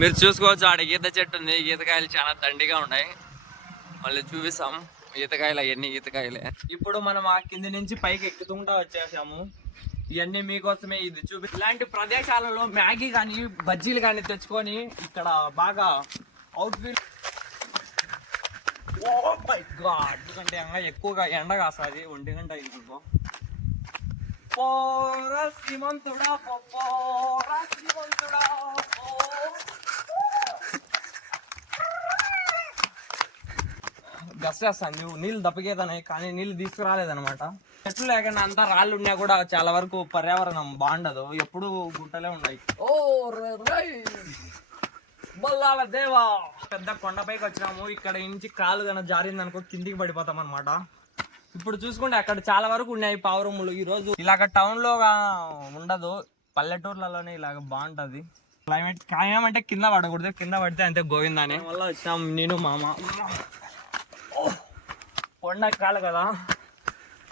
మీరు చూసుకోవచ్చు ఆడ ఈత చెట్టు ఉంది. ఈతకాయలు చాలా దండిగా ఉన్నాయి. మళ్ళీ చూపిస్తాం ఈతకాయలు, అవన్నీ ఈతకాయలే. ఇప్పుడు మనం ఆ కింది నుంచి పైకి ఎక్కుతుంటా వచ్చేసాము. ఇవన్నీ మీకోసమే. ఇది ఇలాంటి ప్రదేశాలలో మ్యాగీ కానీ బజ్జీలు కానీ తెచ్చుకొని ఇక్కడ బాగా అవుట్ఫిట్. ఓ మై గాడ్, ఎందుకంటే ఎక్కువగా ఎండ కాస్తుంది. 1 గంట అయింది అనుకో. పోరా శ్రీమంతుడా, పోరా శ్రీమంతుడా. గస్సేస్తాను నీళ్ళు దప్పకేదన్నాయి కానీ నీళ్ళు తీసుకురాలేదనమాట. చెట్లు లేకుండా అంతా రాళ్ళు ఉన్నా కూడా చాలా వరకు పర్యావరణం బాగుండదు. ఎప్పుడు గుట్టలే ఉన్నాయి. ఓ బల్లాల దేవా, పెద్ద కొండపైకి వచ్చినాము. ఇక్కడ నుంచి కాలు కన్నా జారింది అనుకో కిందికి పడిపోతాం అనమాట. ఇప్పుడు చూసుకుంటే అక్కడ చాలా వరకు ఉన్నాయి పావురములు. ఈ రోజు ఇలాగ టౌన్ లో ఉండదు, పల్లెటూర్లలోనే ఇలాగ బాగుంటది క్లైమేట్. ఏమంటే కింద పడకూడదు, కింద పడితే అంతే గోవిందానే. వల్ల వచ్చినాం నేను మామ. కొండ ఎక్కాలి కదా,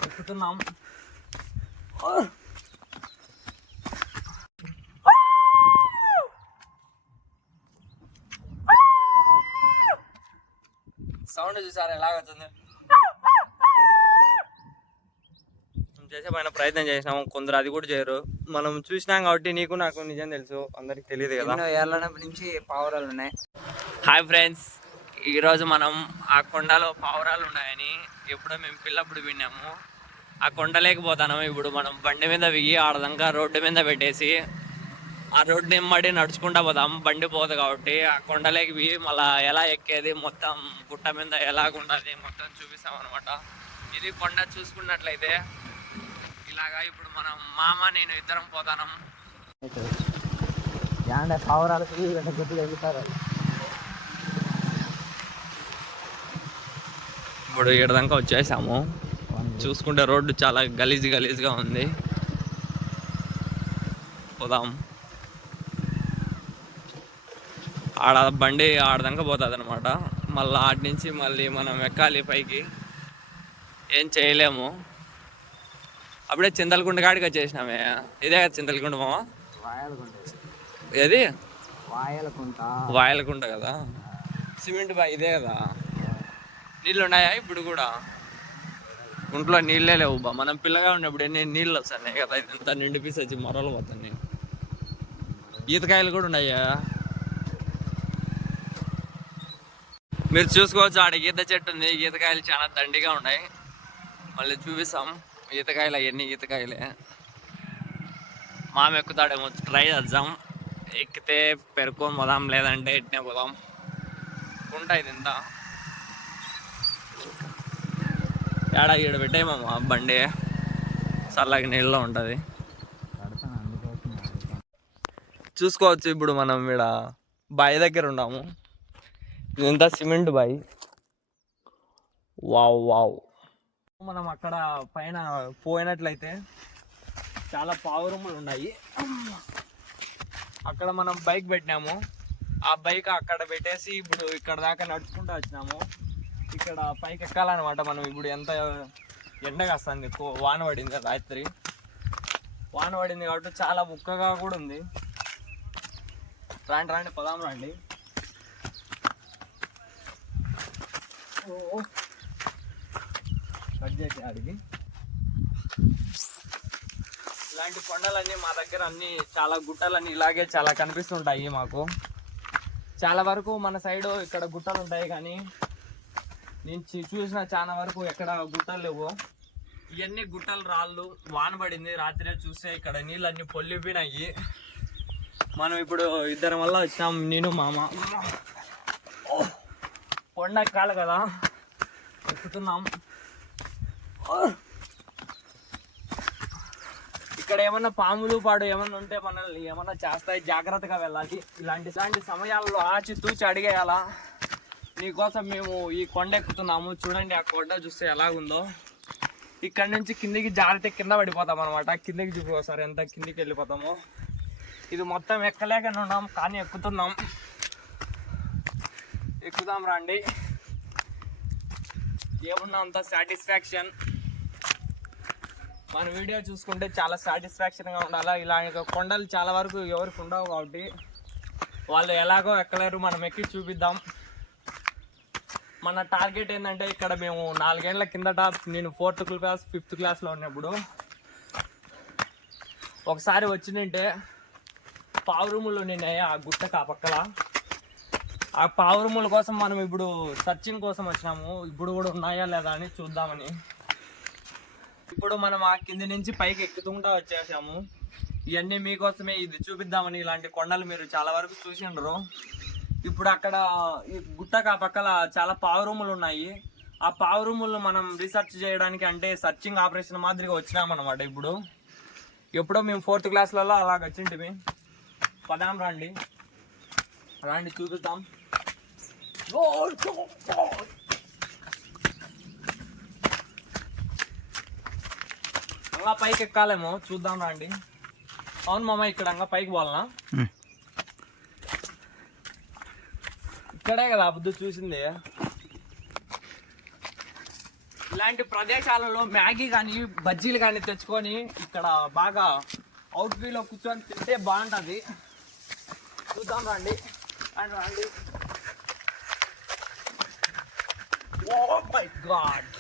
ఎక్కుతున్నాం. సౌండ్ చూసారా ఎలాగవుతుంది? చేసే పైన ప్రయత్నం చేసినాము. కొందరు అది కూడా చేయరు. మనం చూసినాం కాబట్టి నీకు నాకు నిజం తెలుసు, అందరికి తెలియదు కదా. ఏళ్ళనప్పటి నుంచి పావురాలు ఉన్నాయి. హాయ్ ఫ్రెండ్స్, ఈరోజు మనం ఆ కొండలో పావురాలు ఉన్నాయని ఎప్పుడో మేము పిల్లప్పుడు విన్నాము. ఆ కొండలేకి పోతాము. ఇప్పుడు మనం బండి మీద విగి ఆడదంగా రోడ్డు మీద పెట్టేసి ఆ రోడ్డు నిమ్మడి నడుచుకుంటా పోతాం. బండి పోదు కాబట్టి ఆ కొండలేకి మళ్ళీ ఎలా ఎక్కేది, మొత్తం గుట్ట మీద ఎలాగుండాలి మొత్తం చూపిస్తాం అనమాట. ఇది కొండ చూసుకున్నట్లయితే ఇలాగా. ఇప్పుడు మనం మామ నేను ఇద్దరం పోతాం. ఇప్పుడు ఏడదాకా వచ్చేసాము. చూసుకుంటే రోడ్డు చాలా గలీజ్గా ఉంది. పోదాం. ఆడ బండి ఆడదాకా పోతుంది అనమాట. మళ్ళీ ఆడి నుంచి మళ్ళీ మనం ఎక్కాలి పైకి. ఏం చేయలేము. అప్పుడే చింతలకుంట కాడికి వచ్చేసినామే. ఇదే కదా చింతలకుంట మామ? ఏది వాయలకుంట కదా. సిమెంట్ బాయ్ ఇదే కదా. నీళ్ళు ఉన్నాయా ఇప్పుడు కూడా? గుంట్లో నీళ్ళే లేవు బా. మనం పిల్లగా ఉన్నప్పుడు ఎన్ని నీళ్ళు వస్తున్నాయి కదా. ఇదంతా నిండిపీసి వచ్చి మొరలు పోతాయి. ఈతకాయలు కూడా ఉన్నాయా? మీరు చూసుకోవచ్చు ఆడ ఈత చెట్టు ఉంది. ఈతకాయలు చాలా దండిగా ఉన్నాయి. మళ్ళీ చూపిస్తాం ఈతకాయలు, అవన్నీ ఈతకాయలే. మామ ఎక్కుతాడేమో, ట్రై చేద్దాం. ఎక్కితే పెరుక్కొని పోదాం, లేదంటే ఇట్నే పోదాం. ఉంటాయి ఇంత ఏడా ఈడ పెట్టేయమమ్మా బండి, చల్లగా నీళ్ళలో ఉంటుంది. చూసుకోవచ్చు ఇప్పుడు మనం ఈడ బావి దగ్గర ఉన్నాము. ఇదంతా సిమెంట్ బావి. వావ్. మనం అక్కడ పైన పోయినట్లయితే చాలా పావురములు ఉన్నాయి. అక్కడ మనం బైక్ పెట్టినాము. ఆ బైక్ అక్కడ పెట్టేసి ఇప్పుడు ఇక్కడ దాకా నడుచుకుంటూ వచ్చినాము. ఇక్కడ పైకి ఎక్కాలన్నమాట మనం. ఇప్పుడు ఎంత ఎండగా వస్తుంది, వాన పడింది రాత్రి. వాన పడింది కాబట్టి చాలా ముక్కగా కూడా ఉంది. రాండి పొదాం రండి. కట్ చేసి అడిగి ఇలాంటి కొండలన్నీ మా దగ్గర అన్నీ చాలా గుట్టలన్నీ ఇలాగే చాలా కనిపిస్తుంటాయి మాకు. చాలా వరకు మన సైడు ఇక్కడ గుట్టలు ఉంటాయి కానీ నేను చూసిన చాలా వరకు ఎక్కడ గుట్టలు లేవు. ఇవన్నీ గుట్టలు రాళ్ళు. వాన పడింది రాత్రి, చూస్తే ఇక్కడ నీళ్ళు అన్నీ పొల్లిపోయినాయి. మనం ఇప్పుడు ఇద్దరం వల్ల వచ్చినాం, నేను మామ. కొండ ఎక్కాలి కదా, ఎక్కుతున్నాం. ఇక్కడ ఏమన్నా పాములు పాడు ఏమన్నా ఉంటే మనల్ని ఏమన్నా చేస్తాయి, జాగ్రత్తగా వెళ్ళాలి. ఇలాంటి సమయాల్లో ఆచితూచి అడిగేయాలా. నీకోసం మేము ఈ కొండ ఎక్కుతున్నాము. చూడండి ఆ కొండ చూస్తే ఎలాగుందో. ఇక్కడ నుంచి కిందికి జారితే కింద పడిపోతాం అనమాట. కిందికి చూపి ఒకసారి ఎంత కిందికి వెళ్ళిపోతామో. ఇది మొత్తం ఎక్కలేకనే ఉన్నాం కానీ ఎక్కుతున్నాం. ఎక్కుదాం రండి. ఏమన్నా అంత సాటిస్ఫాక్షన్. మన వీడియో చూసుకుంటే చాలా సాటిస్ఫాక్షన్గా ఉండాలా. ఇలా కొండలు చాలా వరకు ఎవరికి ఉండవు కాబట్టి వాళ్ళు ఎలాగో ఎక్కలేరు, మనం ఎక్కి చూపిద్దాం. మన టార్గెట్ ఏంటంటే ఇక్కడ మేము 4 ఏళ్ల కిందట నేను 4th క్లాస్ 5th క్లాస్లో ఉన్నప్పుడు ఒకసారి వచ్చిందంటే పావురుములు నిన్నాయి ఆ గుట్టకు ఆ పక్కల. ఆ పావురుముల కోసం మనం ఇప్పుడు సర్చింగ్ కోసం వచ్చినాము. ఇప్పుడు కూడా ఉన్నాయా లేదా అని చూద్దామని. ఇప్పుడు మనం ఆ కింది నుంచి పైకి ఎక్కుతుంటా వచ్చేసాము. ఇవన్నీ మీకోసమే, ఇది చూపిద్దామని. ఇలాంటి కొండలు మీరు చాలా వరకు చూసిండ్రు. ఇప్పుడు అక్కడ ఈ గుట్టకు ఆ పక్కల చాలా పావురుములు ఉన్నాయి. ఆ పావురుములు మనం రీసెర్చ్ చేయడానికి అంటే సర్చింగ్ ఆపరేషన్ మాదిరిగా వచ్చినామన్నమాట. ఇప్పుడు ఎప్పుడో మేము 4th క్లాస్లలో అలాగ వచ్చింటిమి. పదాం రండి చూపిద్దాం. అంగా పైకి ఎక్కాలేమో చూద్దాం రండి. అవును మామ, ఇక్కడ అంగా పైకి పోవాలనా? ఇక్కడే కదా అబద్ధం చూసింది. ఇలాంటి ప్రదేశాలలో మ్యాగీ కానీ బజ్జీలు కానీ తెచ్చుకొని ఇక్కడ బాగా అవుట్ వ్యూలో కూర్చొని తింటే బాగుంటుంది. చూద్దాం రండి. ఓ మై గాడ్,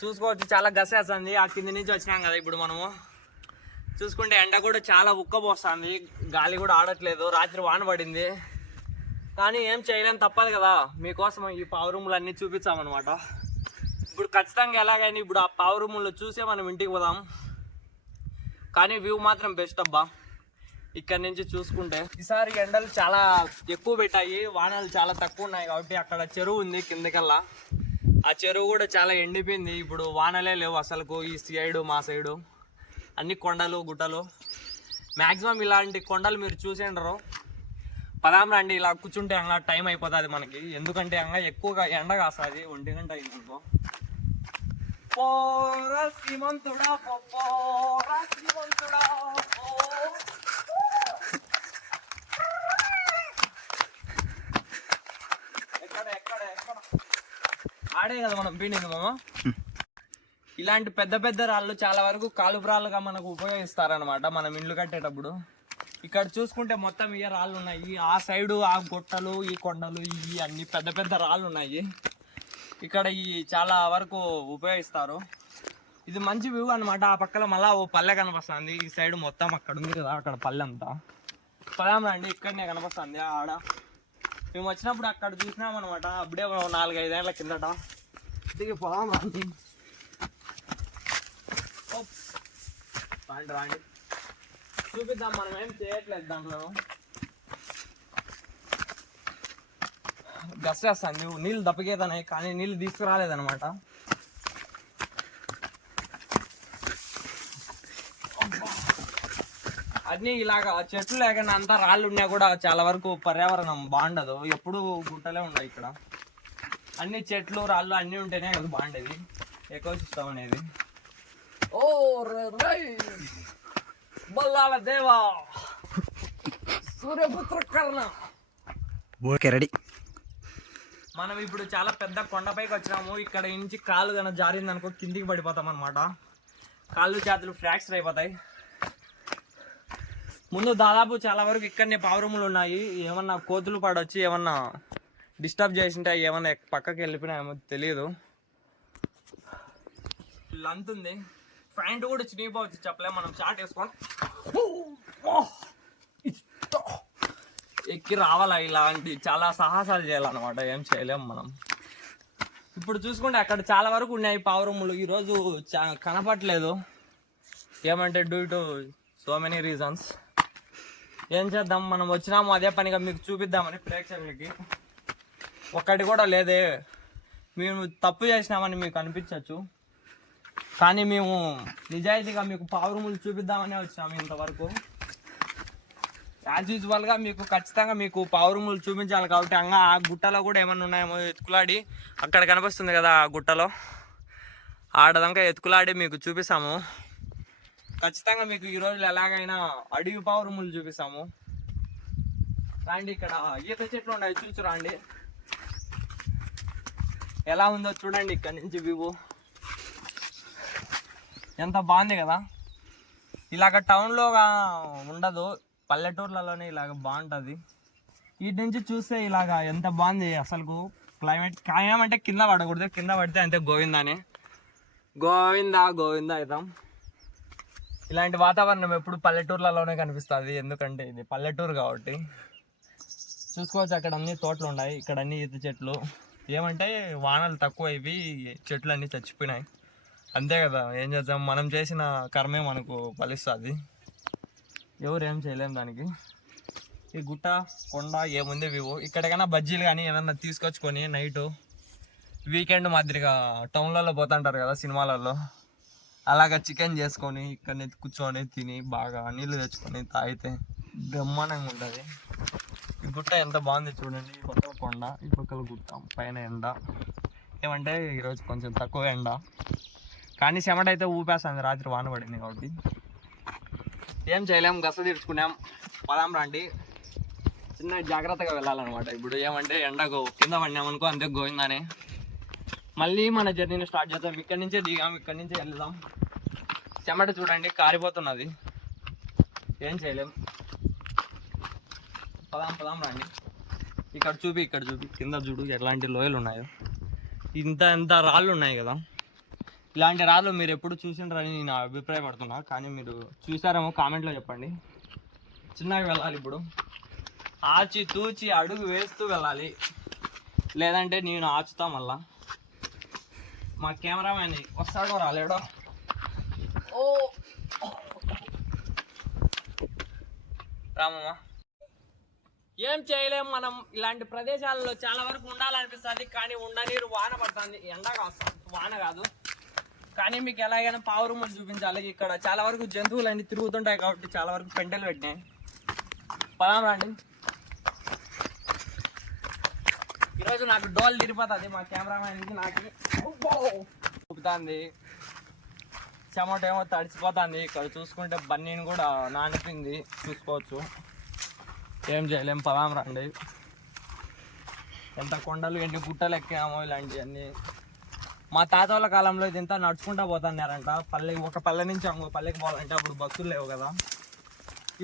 చూసుకోవచ్చు చాలా గసేస్తుంది. ఆ కింద నుంచి వచ్చినాం కదా ఇప్పుడు మనము. చూసుకుంటే ఎండ కూడా చాలా ఉక్కబోస్తుంది, గాలి కూడా ఆడట్లేదు. రాత్రి వాన పడింది కానీ ఏం చేయలేం, తప్పదు కదా. మీకోసం ఈ పావురూములు అన్నీ చూపించామన్నమాట. ఇప్పుడు ఖచ్చితంగా ఎలాగైనా ఇప్పుడు ఆ పావురూములు చూసే మనం ఇంటికి పోదాం. కానీ వ్యూ మాత్రం బెస్ట్ అబ్బా ఇక్కడ నుంచి చూసుకుంటే. ఈసారి ఎండలు చాలా ఎక్కువ పెట్టాయి, వానలు చాలా తక్కువ ఉన్నాయి కాబట్టి అక్కడ చెరువు ఉంది కిందకల్లా. ఆ చెరువు కూడా చాలా ఎండిపోయింది. ఇప్పుడు వానలే లేవు అసలుకు. ఈ సైడు మా సైడు అన్ని కొండలు గుట్టలు. మ్యాక్సిమం ఇలాంటి కొండలు మీరు చూసేండరు. పదాం రండి. ఇలా కూర్చుంటే అంగా టైం అయిపోతుంది మనకి. ఎందుకంటే అంగా ఎక్కువగా ఎండ కాస్తుంది. 1 గంట అయింది అనుకో. పోరా శ్రీమంతుడా పోరా శ్రీమంతుడా. ఎక్కడ ఆడే కదా మనం పీనింది మామ. ఇలాంటి పెద్ద పెద్ద రాళ్ళు చాలా వరకు కాలుపురాళ్ళుగా మనకు ఉపయోగిస్తారనమాట మనం ఇల్లు కట్టేటప్పుడు. ఇక్కడ చూసుకుంటే మొత్తం ఇవే రాళ్ళు ఉన్నాయి. ఆ సైడు ఆ గుట్టలు ఈ కొండలు ఇవి అన్ని పెద్ద పెద్ద రాళ్ళు ఉన్నాయి. ఇక్కడ ఈ చాలా వరకు ఉపయోగిస్తారు. ఇది మంచి వ్యూ అనమాట. ఆ పక్కన మళ్ళీ ఓ పల్లె కనిపిస్తుంది. ఈ సైడ్ మొత్తం అక్కడ ఉంది కదా, అక్కడ పల్లె అంతా. పదాం రండి, ఇక్కడనే కనిపిస్తుంది ఆడ. మేము వచ్చినప్పుడు అక్కడ చూసినామన్నమాట. అప్పుడే 4-5 ఏళ్ల కిందట. దిగి పదాం రండి. రాండి చూపిద్దాం. మనం ఏం చేయట్లేదు దాంట్లో. గసేస్తాను నువ్వు. నీళ్ళు దప్పకేదన్నాయి కానీ నీళ్ళు తీసుకురాలేదన్నమాట. అన్నీ ఇలాగా చెట్లు లేకుండా అంతా రాళ్ళు ఉన్నా కూడా చాలా వరకు పర్యావరణం బాగుండదు. ఎప్పుడు గుట్టలే ఉన్నాయి ఇక్కడ. అన్ని చెట్లు రాళ్ళు అన్నీ ఉంటేనే అది బాగుండేది, ఎకోసిస్టమ్ అనేది. ఓ బల్లాల దేవా సూర్యపుత్ర కర్ణ. Okay ready. మనం ఇప్పుడు చాలా పెద్ద కొండపైకి వచ్చినాము. ఇక్కడ నుంచి కాలు కన్నా జారింది అనుకో కిందికి పడిపోతాం అనమాట. కాళ్ళు చేతులు ఫ్రాక్చర్ అయిపోతాయి. ముందు దాదాపు చాలా వరకు ఇక్కడనే పావురములు ఉన్నాయి. ఏమన్నా కోతులు పడొచ్చి ఏమన్నా డిస్టర్బ్ చేసింటే ఏమన్నా పక్కకి వెళ్ళిపోయినాయేమో తెలియదు. లంత్ ఉంది, ప్యాంట్ కూడా చినిగిపోవచ్చు చెప్పలేము. మనం షార్ట్ వేసుకొని ఎక్కి రావాలా. ఇలాంటి చాలా సాహసాలు చేయాలన్నమాట. ఏం చేయలేము మనం. ఇప్పుడు చూసుకుంటే అక్కడ చాలా వరకు ఉన్నాయి పావురములు. ఈరోజు కనపట్లేదు. ఏమంటే due to so many reasons. ఏం చేద్దాం, మనం వచ్చినాము అదే పనిగా మీకు చూపిద్దామని ప్రేక్షకులకి. ఒక్కటి కూడా లేదే. మేము తప్పు చేసినామని మీకు అనిపించవచ్చు కానీ మేము నిజాయితీగా మీకు పావురములు చూపిద్దామని వచ్చినాము ఇంతవరకు. యాజ్ యూజువల్గా మీకు ఖచ్చితంగా మీకు పావురములు చూపించాలి కాబట్టి అంగా ఆ గుట్టలో కూడా ఏమన్నా ఉన్నాయేమో ఎత్తుకులాడి అక్కడ కనిపిస్తుంది కదా ఆ గుట్టలో ఆడదంకా ఎత్తుకులాడి మీకు చూపిస్తాము. ఖచ్చితంగా మీకు ఈ రోజులు ఎలాగైనా అడవి పావురములు చూపిస్తాము. రండి, ఇక్కడ ఈత చెట్లు ఉన్నాయి చూసి రండి. ఎలా ఉందో చూడండి ఇక్కడ నుంచి వ్యూ. ఎంత బాగుంది కదా. ఇలాగ టౌన్లో ఉండదు, పల్లెటూర్లలోనే ఇలాగ బాగుంటుంది. వీటి నుంచి చూస్తే ఇలాగా ఎంత బాగుంది అసలు క్లైమేట్. ఖాయం అంటే కింద పడకూడదు, కింద పడితే అంతే గోవిందానే. గోవిందా గోవిందా అవుతాం. ఇలాంటి వాతావరణం ఎప్పుడు పల్లెటూర్లలోనే కనిపిస్తుంది, ఎందుకంటే ఇది పల్లెటూరు కాబట్టి. చూసుకోవచ్చు అక్కడ అన్ని తోటలు ఉన్నాయి, ఇక్కడ అన్ని ఈత చెట్లు. ఏమంటే వానలు తక్కువ ఇవి, చెట్లు అన్నీ చచ్చిపోయినాయి. అంతే కదా, ఏం చేద్దాం, మనం చేసిన కర్మే మనకు ఫలిస్తుంది, ఎవరు ఏం చేయలేం దానికి. ఈ గుట్ట కొండ ఏముంది వ్యూ. ఇక్కడికైనా బజ్జీలు కానీ ఏమన్నా తీసుకొచ్చుకొని నైటు వీకెండ్ మాదిరిగా టౌన్లలో పోతుంటారు కదా సినిమాలలో, అలాగా చికెన్ చేసుకొని ఇక్కడ కూర్చొని తిని బాగా నీళ్ళు తెచ్చుకొని తాగితే బ్రహ్మాండంగా ఉంటుంది. ఈ గుట్ట ఎంత బాగుంది చూడండి. ఈ పక్కల కొండ, ఈ పక్కల గుట్ట, పైన ఎండ. ఏమంటే ఈరోజు కొంచెం తక్కువ ఎండ, కానీ చెమట అయితే ఊపేస్తుంది, రాత్రి వాన పడింది కాబట్టి. ఏం చేయలేం, గస తీర్చుకున్నాం. పదాం రండి. చిన్న జాగ్రత్తగా వెళ్ళాలన్నమాట. ఇప్పుడు ఏమంటే ఎండకు కింద పడినామనుకో అంతే గోవిందానే. మళ్ళీ మన జర్నీని స్టార్ట్ చేద్దాం. ఇక్కడి నుంచే దిగాం, ఇక్కడి నుంచే వెళ్దాం. చెమట చూడండి కారిపోతున్నది, ఏం చేయలేం. పదాం పదాం రండి. ఇక్కడ చూపి కింద చూడు ఎలాంటి లోయలు ఉన్నాయో. ఇంత రాళ్ళు ఉన్నాయి కదా, ఇలాంటి రాళ్ళు మీరు ఎప్పుడు చూసిండ్రని నేను అభిప్రాయపడుతున్నా, కానీ మీరు చూసారేమో కామెంట్లో చెప్పండి. చిన్నగా వెళ్ళాలి ఇప్పుడు, ఆచి తూచి అడుగు వేస్తూ వెళ్ళాలి, లేదంటే నేను ఆచుతా. మళ్ళా మా కెమెరామ్యాన్ వస్తాడో రాలేడో. ఓ రామమ్మ, ఏం చేయలేం. మనం ఇలాంటి ప్రదేశాలలో చాలా వరకు ఉండాలనిపిస్తుంది, కానీ ఉండనీరు. వాన పడుతుంది, ఎండ కాదు, వాన కాదు. కానీ మీకు ఎలాగైనా పావురమ్మని చూపించాలి. ఇక్కడ చాలా వరకు జంతువులు అన్నీ తిరుగుతుంటాయి కాబట్టి చాలా వరకు పెంటలు పెట్టినాయి. పదాం రండి. ఈరోజు నాకు డోల్ తిరిగిపోతుంది, మా కెమెరామ్యాన్కి నాకు చూపుతుంది. చెమట ఏమో తడిసిపోతుంది. ఇక్కడ చూసుకుంటే బన్నీని కూడా నానిపోయింది, చూసుకోవచ్చు. ఏం చేయలేం, పదాం రండి. ఎంత కొండలు ఎన్ని గుట్టలు ఎక్కామో ఇలాంటివన్నీ. మా తాత వాళ్ళ కాలంలో ఇదంతా నడుచుకుంటూ పోతున్నారంట. ఒక పల్లె నుంచి ఇంకో పల్లెకి పోవాలంటే అప్పుడు బస్సులు లేవు కదా.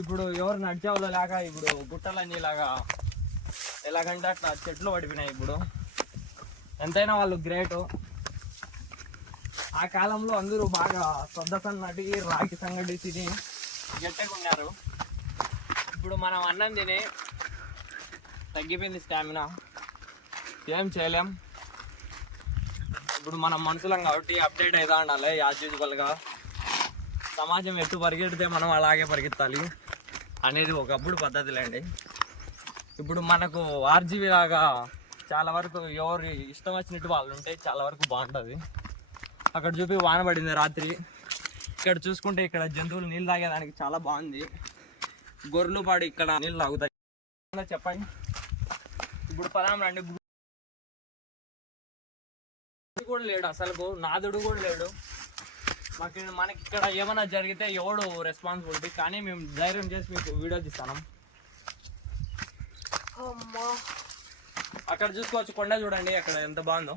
ఇప్పుడు ఎవరు నడిచేవాళ్ళు లేక ఇప్పుడు గుట్టలన్నీ ఇలాగా ఎలాగంటే అట్లా చెట్లు పడిపోయినాయి. ఇప్పుడు ఎంతైనా వాళ్ళు గ్రేటు. ఆ కాలంలో అందరూ బాగా సన్నటి రాగి సంగటి తిని గట్టిగా ఉన్నారు. ఇప్పుడు మనం అన్నం తిని తగ్గిపోయింది స్టామినా, ఏం చేయలేం. ఇప్పుడు మనం మనుషులం కాబట్టి అప్డేట్ అవుతా ఉండాలి యాజ్ యూజువల్గా. సమాజం ఎటు పరిగెడితే మనం అలాగే పరిగెత్తాలి అనేది ఒకప్పుడు పద్ధతిలేండి. ఇప్పుడు మనకు ఆర్జీవీ లాగా చాలా వరకు ఎవరు ఇష్టం వచ్చినట్టు వాళ్ళు ఉంటే చాలా వరకు బాగుంటుంది. అక్కడ చూపి వాన పడింది రాత్రి. ఇక్కడ చూసుకుంటే ఇక్కడ జంతువులు నీళ్ళు తాగేదానికి చాలా బాగుంది. గొర్రెలు పాడి ఇక్కడ నీళ్ళు తాగుతాయి. చెప్పండి. ఇప్పుడు పదాం రండి. కూడా లేడు అసలు, నాదుడు కూడా లేడు. మనకి ఇక్కడ ఏమైనా జరిగితే ఎవడు రెస్పాన్సిబిలిటీ, కానీ మేము ధైర్యం చేసి మీకు వీడియో తీస్తాను. అమ్మా, అక్కడ చూసుకోవచ్చు కొండ చూడండి, అక్కడ ఎంత బాగుందో.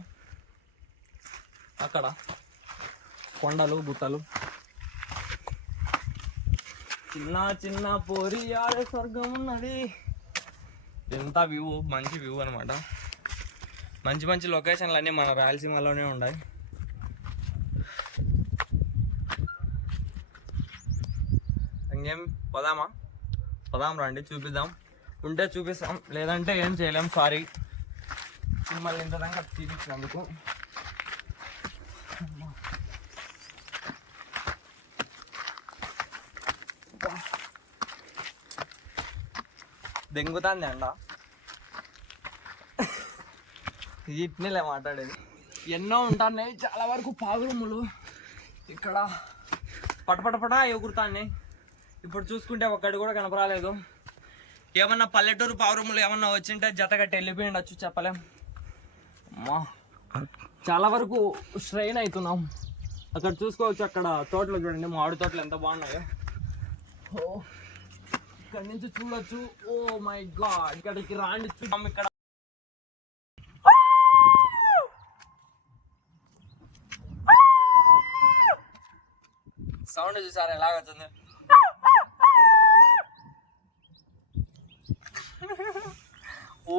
అక్కడ కొండలు గుట్టలు, చిన్న చిన్న పోరి ఆడే స్వర్గం ఉన్నది. ఎంత వ్యూ, మంచి వ్యూ అనమాట. మంచి మంచి లొకేషన్లు అన్నీ మన రాయలసీమలోనే ఉన్నాయి. ఇంకేం పదాం రండి, చూపిద్దాం. ఉంటే చూపిస్తాం, లేదంటే ఏం చేయలేం. సారీ మిమ్మల్ని ఇంత దాకా చూపించినందుకు. దెంగుతాంది అండ, ఇట్నేలే మాట్లాడేది. ఎన్నో ఉంటున్నాయి చాలా వరకు పావురములు ఇక్కడ పటపటపటా ఎగురుతాయి. ఇప్పుడు చూసుకుంటే ఒక్కటి కూడా కనపరాలేదు. ఏమన్నా పల్లెటూరు పావురములు ఏమన్నా వచ్చింటే జతగట్టి వెళ్ళిపోయిండొచ్చు, చెప్పలేం. అమ్మా, చాలా వరకు స్ట్రెయిన్ అవుతున్నాం. అక్కడ చూసుకోవచ్చు, అక్కడ తోటలు చూడండి, మామిడి తోటలు ఎంత బాగున్నాయో. ఓ, ఇక్కడ నుంచి చూడొచ్చు. ఓ మై గాడ్, ఇక్కడికి రాండి చూద్దాం. ఇక్కడ సౌండ్ చూసారా ఎలాగొచ్చింది.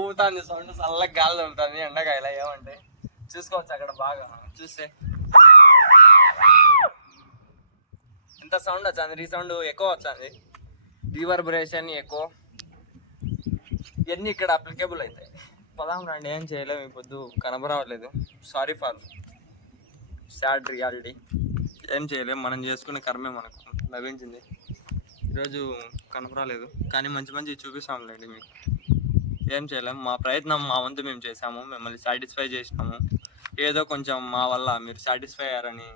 ఊగుతుంది సౌండ్, చల్లగా గాలి ఉంటుంది ఎండకాయల ఏమంటే చూసుకోవచ్చు అక్కడ బాగా చూస్తే ఎంత సౌండ్ వచ్చింది, రీసౌండ్ ఎక్కువ వచ్చింది, రీవర్బరేషన్ ఎక్కువ, ఇవన్నీ ఇక్కడ అప్లికేబుల్ అవుతాయి. పదాం రండి, ఏం చేయలేము ఈ పొద్దు కనబరావట్లేదు, సారీ ఫర్ సాడ్ రియాలిటీ. ఏం చేయలేము, మనం చేసుకునే కర్మే మనకు లభించింది. ఈరోజు కనపరాలేదు కానీ మంచి మంచి చూపిస్తాంలేండి మీకు. ఏం చేయలేము, మా ప్రయత్నం మా వంతు మేము చేసాము, మిమ్మల్ని సాటిస్ఫై చేసినాము. ఏదో కొంచెం మా వల్ల మీరు సాటిస్ఫై అయ్యారని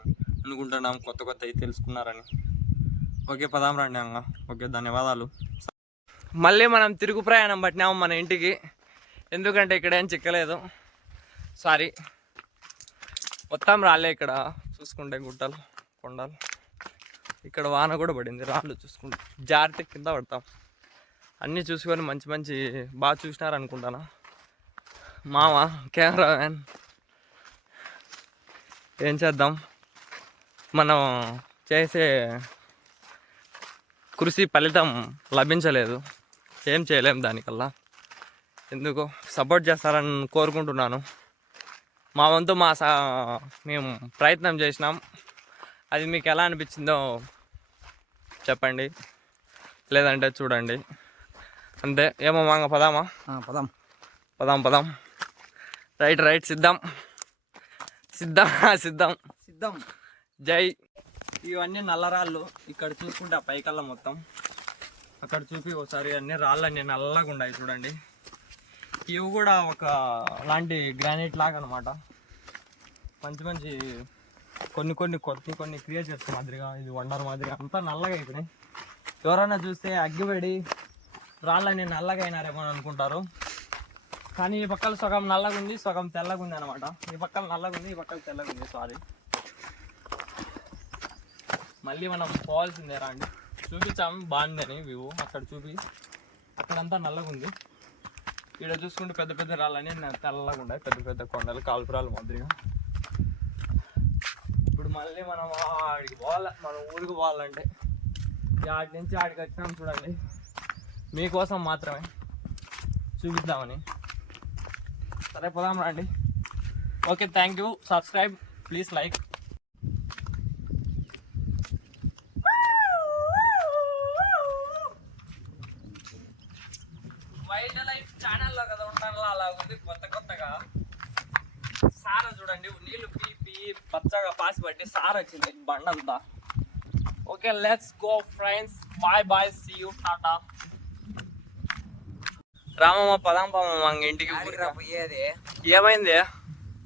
అనుకుంటున్నాం, కొత్త కొత్తవి తెలుసుకున్నారని. ఓకే పదాం రండి అంగ. ఓకే ధన్యవాదాలు. మళ్ళీ మనం తిరుగు ప్రయాణం పట్టినాము మన ఇంటికి, ఎందుకంటే ఇక్కడ ఏం చిక్కలేదు, సారీ. మొత్తం రాలే ఇక్కడ చూసుకుంటే, గుట్టలు కొండలు, ఇక్కడ వాన కూడా పడింది, రాళ్ళు చూసుకుంటే జాగ్రత్త కింద పడతాం. అన్నీ చూసుకొని మంచి మంచి బాగా చూసినారు అనుకుంటాను. మామ కెమెరా మ్యాన్, ఏం చేద్దాం, మనం చేసే కృషి ఫలితం లభించలేదు, ఏం చేయలేం దానికల్లా. ఎందుకు సపోర్ట్ చేస్తారని కోరుకుంటున్నాను. మా వంతు మేము ప్రయత్నం చేసినాం, అది మీకు ఎలా అనిపించిందో చెప్పండి, లేదంటే చూడండి అంతే. ఏమో మాంగ పదామా? పదాం పదాం పదాం. రైట్ సిద్ధం సిద్ధం సిద్ధం సిద్ధం. జై. ఇవన్నీ నల్లరాళ్ళు, ఇక్కడ చూసుకుంటే ఆ పైకల్లా మొత్తం, అక్కడ చూపి ఒకసారి అన్ని రాళ్ళన్నీ నల్లగా ఉన్నాయి చూడండి. ఇవి కూడా ఒక లాంటి గ్రానైట్ లాగా అనమాట. మంచి మంచి కొన్ని క్రియేచర్స్ మాదిరిగా, ఇది వండర్ మాదిరిగా అంతా నల్లగా అయిపోయినాయి. ఎవరైనా చూస్తే అగ్గిపడి రాళ్ళని నల్లగా అయినారేమో అని అనుకుంటారు, కానీ ఈ పక్కల సగం నల్లగా ఉంది, సగం తెల్లగా ఉంది అనమాట. ఈ పక్కల నల్లగా ఉంది, ఈ పక్కల తెల్లగా ఉంది, సారీ. మళ్ళీ మనం పోవాల్సిందే రండి, చూపించాము బాగుందని వ్యూ. అక్కడ చూపి అక్కడంతా నల్లగా ఉంది, ఇక్కడ చూసుకుంటే పెద్ద పెద్ద రాళ్ళని తెల్లగా ఉన్నాయి, పెద్ద పెద్ద కొండలు కాల్పురాలు మాదిరిగా. ఇప్పుడు మళ్ళీ మనం ఆడికి పోవాలి, మనం ఊరికి పోవాలంటే ఆడి నుంచి ఆడికి వచ్చినాం చూడండి, మీకోసం మాత్రమే చూపిద్దామని. సరే పోదాం రండి. Okay, thank you. Subscribe please, like. Wild life ఛానల్లో కదా ఉంటాను, అలా ఉంది కొత్తగా. సార చూడండి, నీళ్ళు పీ పచ్చగా పాసి పట్టి సార వచ్చింది బండంతా. Okay let's go friends, bye, see you, టాటా. రామమ్మ పదాం పామమ్మ ఇంటికి. పోయేది ఏమైంది?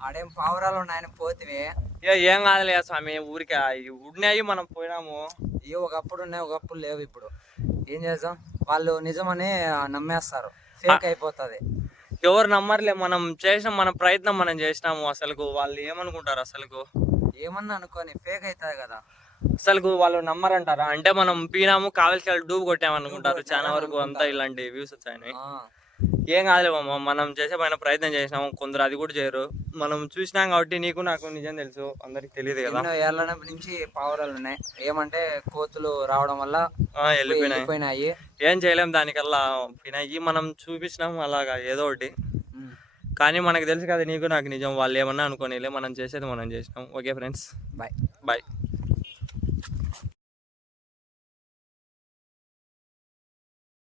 ఆడేం పావురాలు ఉన్నాయని పోతివి. ఏం కాదులే స్వామి, ఊరికే ఉన్నాయి, మనం పోయినాము. ఇవి ఒకప్పుడు ఉన్నాయి, ఒకప్పుడు లేవు. ఇప్పుడు ఏం చేద్దాం, వాళ్ళు నిజమని నమ్మేస్తారు, ఫేక్ అయిపోతుంది. ఎవరు నమ్మర్లే, మన ప్రయత్నం మనం చేసినాము. అసలుకు వాళ్ళు ఏమనుకుంటారు? అసలుకు ఏమన్నా అనుకోని ఫేక్ అవుతుంది కదా. అసలుకు వాళ్ళు నమ్మరంటారా? అంటే మనం పీనాము కావలసి డూబు కొట్టామనుకుంటారు చాలా వరకు, అంతా ఇలాంటి వ్యూస్ వచ్చాయని. ఏం కాదులేమమ్మ, మనం చేసే పైన ప్రయత్నం చేసినాము, కొందరు అది కూడా చేయరు. మనం చూసినాం కాబట్టి నీకు నాకు నిజం తెలుసు, అందరికి తెలియదు కదా. ఏళ్ళ నుంచి పావురాలు ఉన్నాయి, ఏమంటే కోతులు రావడం వల్ల వెళ్ళిపోయినాయి. ఏం చేయలేం దానికల్లా పోయినాయి. మనం చూపించినాం అలాగా ఏదో ఒకటి, కానీ మనకు తెలుసు కదా నీకు నాకు నిజం. వాళ్ళు ఏమన్నా అనుకోనిలే, మనం చేసేది మనం చేసినాం. Okay friends, bye.